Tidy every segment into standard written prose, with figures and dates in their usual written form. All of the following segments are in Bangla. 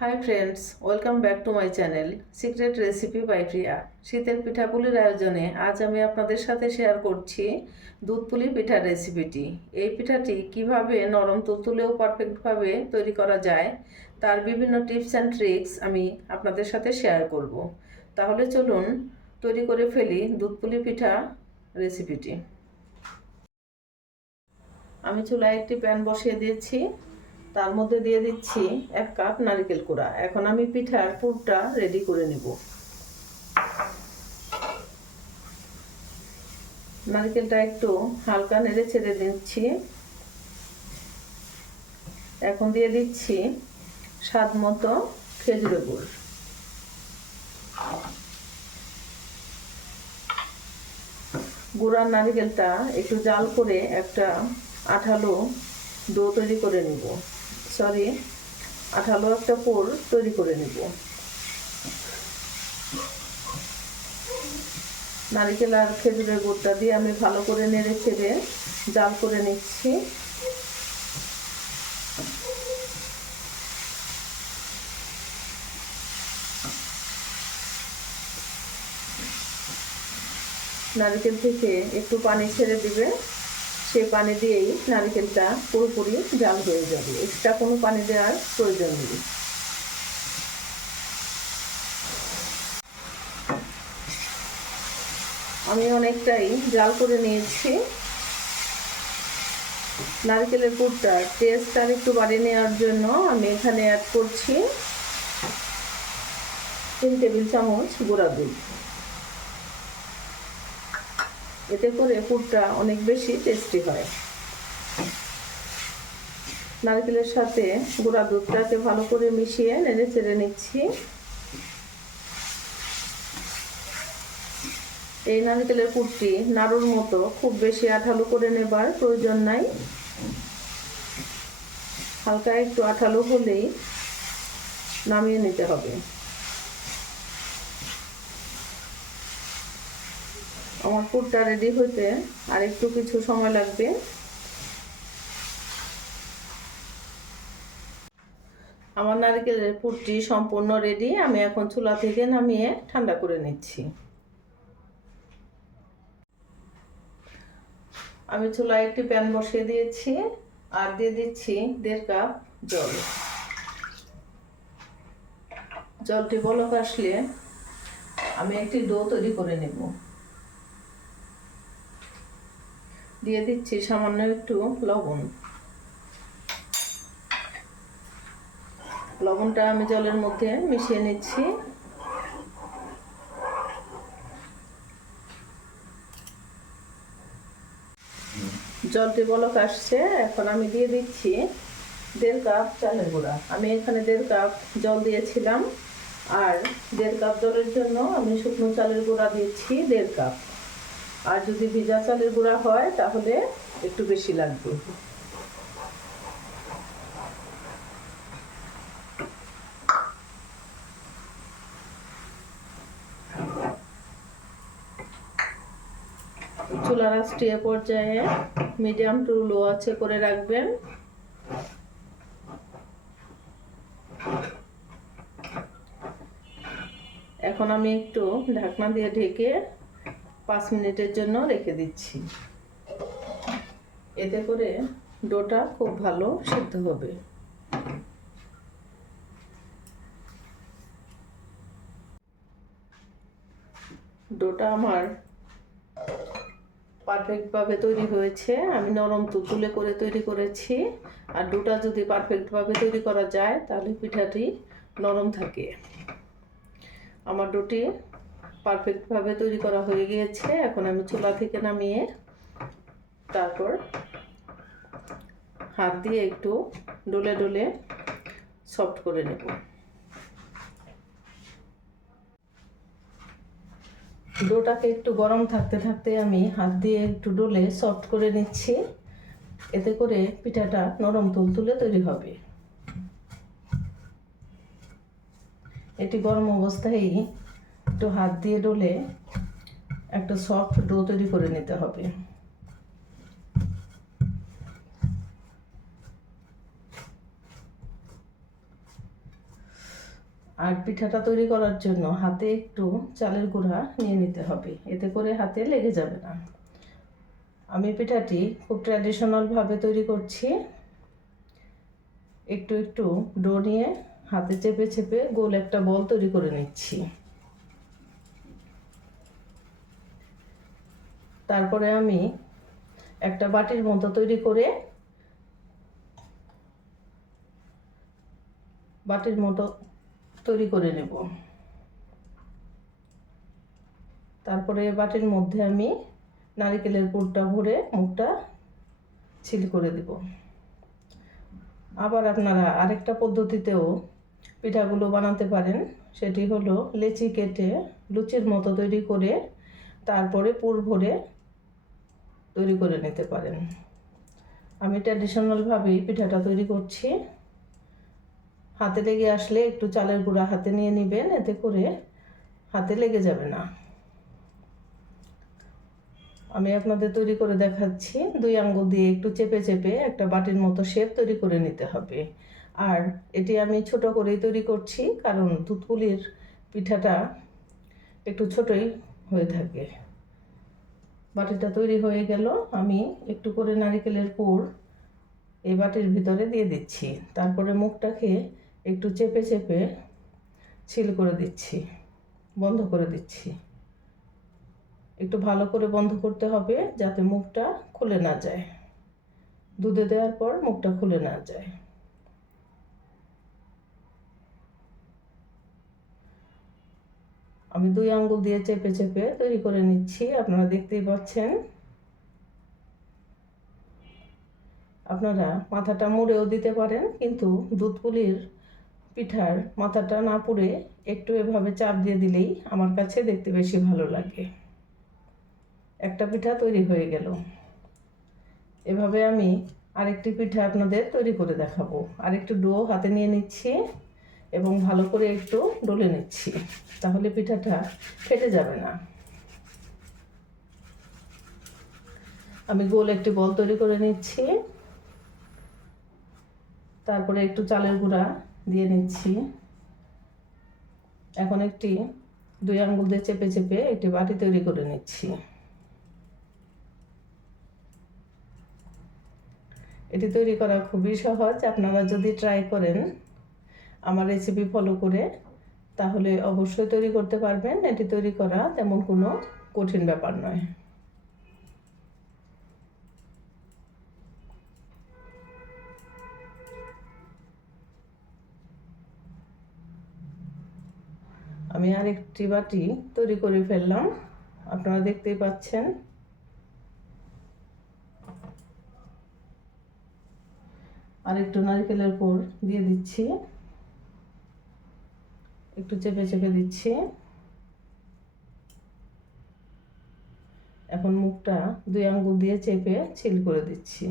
High friends, welcome back to my channel secret recipe by Priya. শীতের পিঠাপুলির আয়োজনে আজ আমি আপনাদের সাথে শেয়ার করছি দুধ পুলি পিঠার রেসিপিটি। এই পিঠাটি কিভাবে নরম তুলতুলেও পারফেক্টভাবে তৈরি করা যায় তার বিভিন্ন টিপস অ্যান্ড ট্রিক্স আমি আপনাদের সাথে শেয়ার করব। তাহলে চলুন তৈরি করে ফেলি দুধ পুলি পিঠা রেসিপিটি। আমি চুলায় একটি প্যান বসিয়ে দিয়েছি, তার মধ্যে দিয়ে দিচ্ছি 1 কাপ নারকেল কোড়া। এখন আমি পিঠার পুরটা রেডি করে নেব। নারকেলটা একটু হালকা নেড়ে ছেড়ে দিচ্ছি। এখন দিয়ে দিচ্ছি স্বাদ মতো খেজুরের গুড়। গুড় আর নারকেলটা একটু জাল করে একটা আঠালো ডো তৈরি করে নিব, আঠালো একটা পুর তৈরি করে নিব। নারকেল আর খেজুরের গুড়টা দিয়ে আমি ভালো করে নেড়ে ছেড়ে জাল করে নিচ্ছি। নারকেল থেকে একটু পানি ছেড়ে দিবে, সেই পানি দিয়েই নারকেলটা পুরোপুরি জাল হয়ে যাবে, এক্সট্রা কোনো পানি দেওয়ার প্রয়োজন নেই। আমি অনেকটাই জাল করে নিয়েছি। নারকেলের পুরটার টেস্ট আর একটু বাড়িয়ে নেওয়ার জন্য আমি এখানে অ্যাড করছি 3 টেবিল চামচ গুঁড়া দুধ। এতে করে পুরটা অনেক বেশি টেস্টি হয়। নারকেলের সাথে গুঁড়া দুধটাকে ভালো করে মিশিয়ে নেড়ে চেড়ে নিচ্ছি। এই নারকেলের পুরটি নাড়ুর মতো খুব বেশি আঠালো করে নেবার প্রয়োজন নাই, হালকা একটু আঠালো হলেই নামিয়ে নিতে হবে। আমার পুরটা রেডি হতে আর একটু কিছু সময় লাগবে। আমার নারকেলের পুরটি সম্পূর্ণ রেডি। আমি এখন চুলা থেকে নামিয়ে ঠান্ডা করে নিচ্ছি। আমি চুলায় একটি প্যান বসিয়ে দিয়েছি আর দিয়ে দিচ্ছি 1.5 কাপ জল। জলটি বলক আসলে আমি একটি ডো তৈরি করে নেব। দিয়ে দিচ্ছি সামান্য একটু লবণ। লবণটা আমি জলের মধ্যে মিশিয়ে নিচ্ছি। জলটি বলক আসছে, এখন আমি দিয়ে দিচ্ছি 1.5 কাপ চালের গুঁড়া। আমি এখানে 1.5 কাপ জল দিয়েছিলাম, আর 1.5 কাপ জলের জন্য আমি শুকনো চালের গুঁড়া দিচ্ছি 1.5 কাপ। আর যদি ভিজা চালের গুঁড়া হয় তাহলে একটু বেশি লাগবে। চুলার আঁচটি এ পর্যায়ে মিডিয়াম টু লো আঁচে করে রাখবেন। এখন আমি একটু ঢাকনা দিয়ে ঢেকে 5 মিনিটের জন্য রেখে দিচ্ছি। এতে করে ডোটা খুব ভালো সিদ্ধ হবে। ডোটা আমার পারফেক্টভাবে তৈরি হয়েছে। আমি নরম তুলতুলে করে তৈরি করেছি, আর ডোটা যদি পারফেক্টভাবে তৈরি করা যায় তাহলে পিঠাটি নরম থাকে। আমার ডোটি পারফেক্টভাবে তৈরি করা হয়ে গিয়েছে। এখন আমি চুলা থেকে নামিয়ে তারপর হাত দিয়ে একটু ডলে ডলে সফট করে নেব। ডোটাকে একটু গরম থাকতে থাকতে আমি হাত দিয়ে একটু ডলে সফট করে নিচ্ছি। এতে করে পিঠাটা নরম তুলতুলে তৈরি হবে। এটি গরম অবস্থায় একটু হাত দিয়ে ডলে একটা সফট ডো তৈরি করে নিতে হবে। আর পিঠাটা তৈরি করার জন্য হাতে একটু চালের গুঁড়া নিয়ে নিতে হবে, এতে করে হাতে লেগে যাবে না। আমি পিঠাটি খুব ট্র্যাডিশনালভাবে তৈরি করছি। একটু একটু ডো নিয়ে হাতে চেপে চেপে গোল একটা বল তৈরি করে নিচ্ছি। তারপরে আমি একটা বাটির মতো তৈরি করে নেব। তারপরে বাটির মধ্যে আমি নারকেলের পুরটা ভরে মুখটা ছিল করে দেব। আবার আপনারা আরেকটা পদ্ধতিতেও পিঠাগুলো বানাতে পারেন, সেটি হলো লেচি কেটে লুচির মতো তৈরি করে তারপরে পুর ভরে তৈরি করে নিতে পারেন। আমি ট্র্যাডিশনালভাবেই পিঠাটা তৈরি করছি। হাতে লেগে আসলে একটু চালের গুঁড়া হাতে নিয়ে নেবেন, এতে করে হাতে লেগে যাবে না। আমি আপনাদের তৈরি করে দেখাচ্ছি। 2 আঙ্গুল দিয়ে একটু চেপে চেপে একটা বাটির মতো শেপ তৈরি করে নিতে হবে। আর এটি আমি ছোট করেই তৈরি করছি, কারণ দুধপুলির পিঠাটা একটু ছোটই হয়ে থাকে। বাটিটা তৈরি হয়ে গেল। আমি একটু করে নারকেলের পুর এই বাটির ভিতরে দিয়ে দিচ্ছি। তারপরে মুখটাকে একটু চেপে চেপে ছিল করে দিচ্ছি, বন্ধ করে দিচ্ছি। একটু ভালো করে বন্ধ করতে হবে যাতে মুখটা খুলে না যায়, দুধে দেওয়ার পর মুখটা খুলে না যায়। আমি 2 আঙ্গুল দিয়ে চেপে চেপে তৈরি করে নিচ্ছি, আপনারা দেখতেই পাচ্ছেন। আপনারা মাথাটা মুড়েও দিতে পারেন, কিন্তু দুধপুলির পিঠার মাথাটা না পুড়ে একটু এভাবে চাপ দিয়ে দিলেই আমার কাছে দেখতে বেশি ভালো লাগে। একটা পিঠা তৈরি হয়ে গেল। এভাবে আমি আরেকটি পিঠা আপনাদের তৈরি করে দেখাবো। আরেকটু ডো হাতে নিয়ে নিচ্ছি এবং ভালো করে একটু ডলে নিচ্ছি, তাহলে পিঠাটা ফেটে যাবে না। আমি গোল একটি বল তৈরি করে নিচ্ছি। তারপরে একটু চালের গুঁড়া দিয়ে নিচ্ছি। এখন একটি 2 আঙ্গুল দিয়ে চেপে চেপে একটি বাটি তৈরি করে নিচ্ছি। এটি তৈরি করা খুবই সহজ। আপনারা যদি ট্রাই করেন আমার রেসিপি ফলো করে, তাহলে অবশ্যই তৈরি করতে পারবেন। এটি তৈরি করা তেমন কোনো কঠিন ব্যাপার নয়। আমি আরেকটি বাটি তৈরি করে ফেললাম, আপনারা দেখতেই পাচ্ছেন। আরেকটু নারকেলের পুর দিয়ে দিচ্ছি, একটু চেপে চেপে দিচ্ছি। এখন মুখটা 2 আঙ্গুল দিয়ে চেপে ছিল করে দিচ্ছি।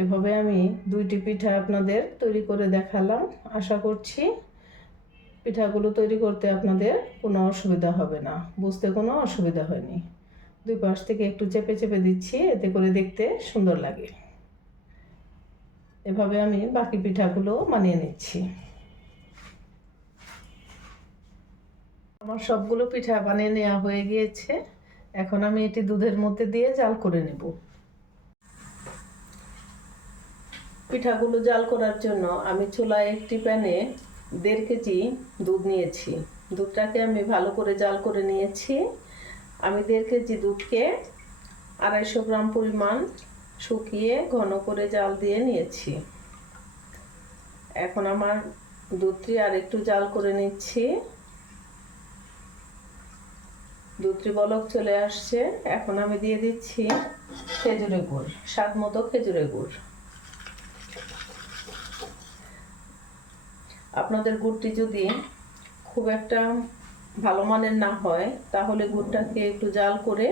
এভাবে আমি 2টি পিঠা আপনাদের তৈরি করে দেখালাম। আশা করছি পিঠাগুলো তৈরি করতে আপনাদের কোনো অসুবিধা হবে না, বুঝতে কোনো অসুবিধা হয়নি। 2 পাশ থেকে একটু চেপে চেপে দিচ্ছি, এতে করে দেখতে সুন্দর লাগে। এভাবে আমি বাকি পিঠাগুলো বানিয়ে নিচ্ছি। আমার সবগুলো পিঠা বানিয়ে নেওয়া হয়ে গিয়েছে। এখন আমি এটি দুধের মধ্যে দিয়ে জাল করে নেব। পিঠাগুলো জাল করার জন্য আমি চুলায় একটি প্যানে 1.5 কেজি দুধ নিয়েছি। দুধটাকে আমি ভালো করে জাল করে নিয়েছি। আমি 1.5 কেজি দুধকে 250 গ্রাম পরিমাণ শুকিয়ে ঘন করে জাল দিয়ে নিয়েছি। এখন আমার দুধটি আর একটু জাল করে নিচ্ছি। দুধটি বলক চলে আসছে। এখন আমি দিয়ে দিচ্ছি খেজুরের গুড়, স্বাদ মতো খেজুরের গুড়। আপনাদের গুড়টি যদি খুব একটা ভালো মানের না হয়, তাহলে গুড়টাকে একটু জাল করে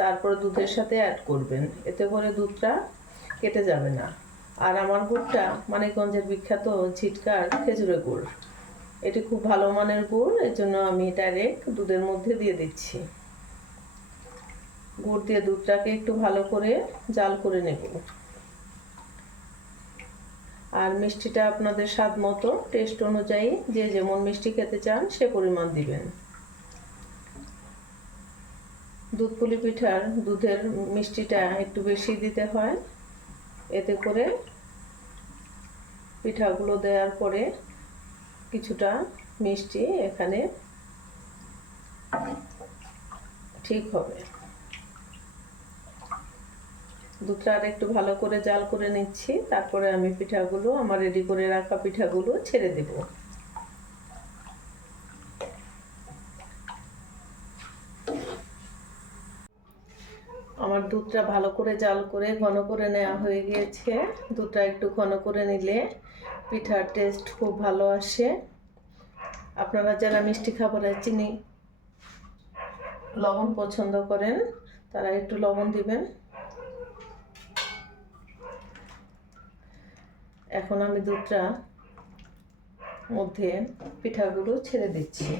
তারপর দুধের সাথে অ্যাড করবেন, এতে করে দুধটা কেটে যাবে না। আর আমার গুড়টা মানিকগঞ্জের বিখ্যাত ছিটকার খেজুরের গুড়। এটি খুব ভালো মানের গুড়, এর জন্য আমি ডাইরেক্ট দুধের মধ্যে দিয়ে দিচ্ছি। গুড় দিয়ে দুধটাকে একটু ভালো করে জাল করে নেব। আর মিষ্টিটা আপনাদের স্বাদ মতো, টেস্ট অনুযায়ী যে যেমন মিষ্টি খেতে চান সে পরিমাণ দিবেন। দুধ পুলি পিঠার দুধের মিষ্টিটা একটু বেশি দিতে হয়, এতে করে পিঠাগুলো দেওয়ার পরে কিছুটা মিষ্টি এখানে ঠিক হবে। দুধটা আর একটু ভালো করে জাল করে নিচ্ছি, তারপরে আমি পিঠাগুলো, আমার রেডি করে রাখা পিঠাগুলো ছেড়ে দেব। আমার দুধটা ভালো করে জাল করে ঘন করে নেওয়া হয়ে গিয়েছে। দুধটা একটু ঘন করে নিলে পিঠার টেস্ট খুব ভালো আসে। আপনারা যারা মিষ্টি খাবারে চিনি লবণ পছন্দ করেন তারা একটু লবণ দিবেন। এখন আমি দুধটা মধ্যে পিঠাগুলো ছেড়ে দিচ্ছি।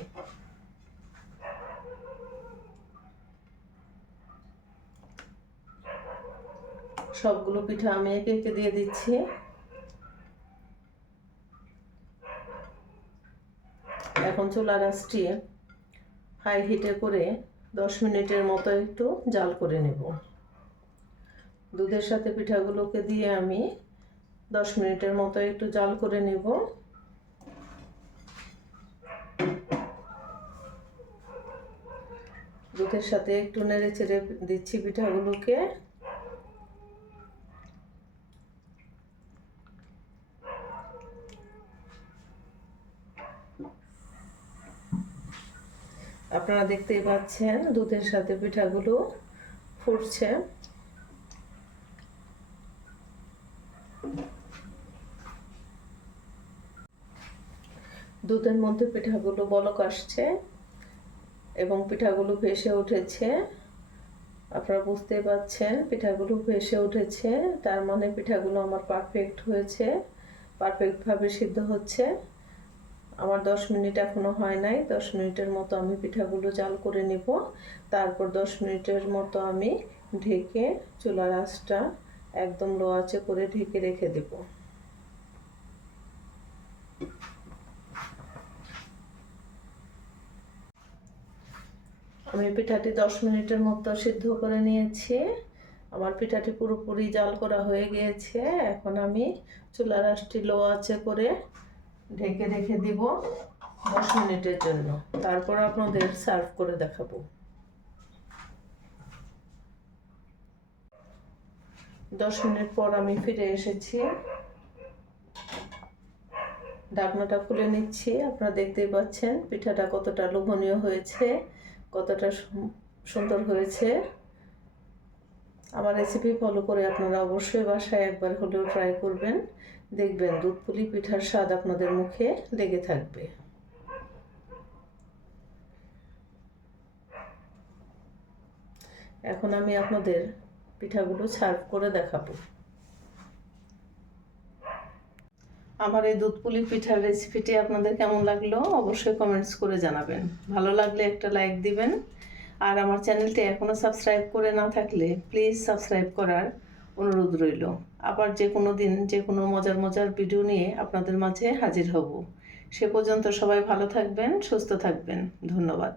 সবগুলো পিঠা আমি একে একে দিয়ে দিচ্ছি। এখন চুলার আঁচটি হাই হিটে করে 10 মিনিটের মতো একটু জাল করে নেব। দুধের সাথে পিঠাগুলোকে দিয়ে আমি 10 মিনিটের মতো একটু জাল করে নেব। দুধের সাথে একটু নেড়ে চেড়ে দিচ্ছি পিঠাগুলোকে। আপনারা দেখতেই পাচ্ছেন দুধের সাথে পিঠাগুলো ফুটছে। দুধের মধ্যে পিঠাগুলো বলক আসছে এবং পিঠাগুলো ভেসে উঠেছে। আপনারা বুঝতেই পাচ্ছেন পিঠাগুলো ভেসে উঠেছে, তার মানে পিঠাগুলো আমার পারফেক্ট হয়েছে, পারফেক্টভাবে সিদ্ধ হচ্ছে। আমার 10 মিনিট এখনো হয় নাই। 10 মিনিটের মতো আমি পিঠাগুলো জাল করে নেব। তারপর 10 মিনিটের মতো আমি ঢেকে চুলার আঁচটা একদম লো আঁচে করে ঢেকে রেখে দেব। আমি পিঠাটি 10 মিনিটের মতো সিদ্ধ করে নিয়েছি। আমার পিঠাটি পুরোপুরি জাল করা হয়ে গিয়েছে। এখন আমি চুলার আঁচটি লো আঁচে করে ঢেকে রেখে দিব 10 মিনিটের জন্য। তারপর আপনাদের সার্ভ করে দেখাবো। 10 মিনিট পর আমি ফিরে এসেছি। ঢাকনাটা খুলে নিচ্ছি। আপনারা দেখতেই পাচ্ছেন পিঠাটা কতটা লোভনীয় হয়েছে, কতটা সুন্দর হয়েছে। আমার রেসিপি ফলো করে আপনারা অবশ্যই বাসায় একবার হলেও ট্রাই করবেন। দেখবেন দুধ পুলি পিঠার স্বাদ আপনাদের মুখে লেগে থাকবে। এখন আমি আপনাদের পিঠাগুলো সার্ভ করে দেখাবো। আমার এই দুধ পুলি পিঠার রেসিপিটি আপনাদের কেমন লাগলো অবশ্যই কমেন্টস করে জানাবেন। ভালো লাগলে একটা লাইক দিবেন। আর আমার চ্যানেলটি এখনও সাবস্ক্রাইব করে না থাকলে প্লিজ সাবস্ক্রাইব করার অনুরোধ রইল। আবার যে কোনো দিন যে কোনো মজার মজার ভিডিও নিয়ে আপনাদের মাঝে হাজির হব। সে পর্যন্ত সবাই ভালো থাকবেন, সুস্থ থাকবেন। ধন্যবাদ।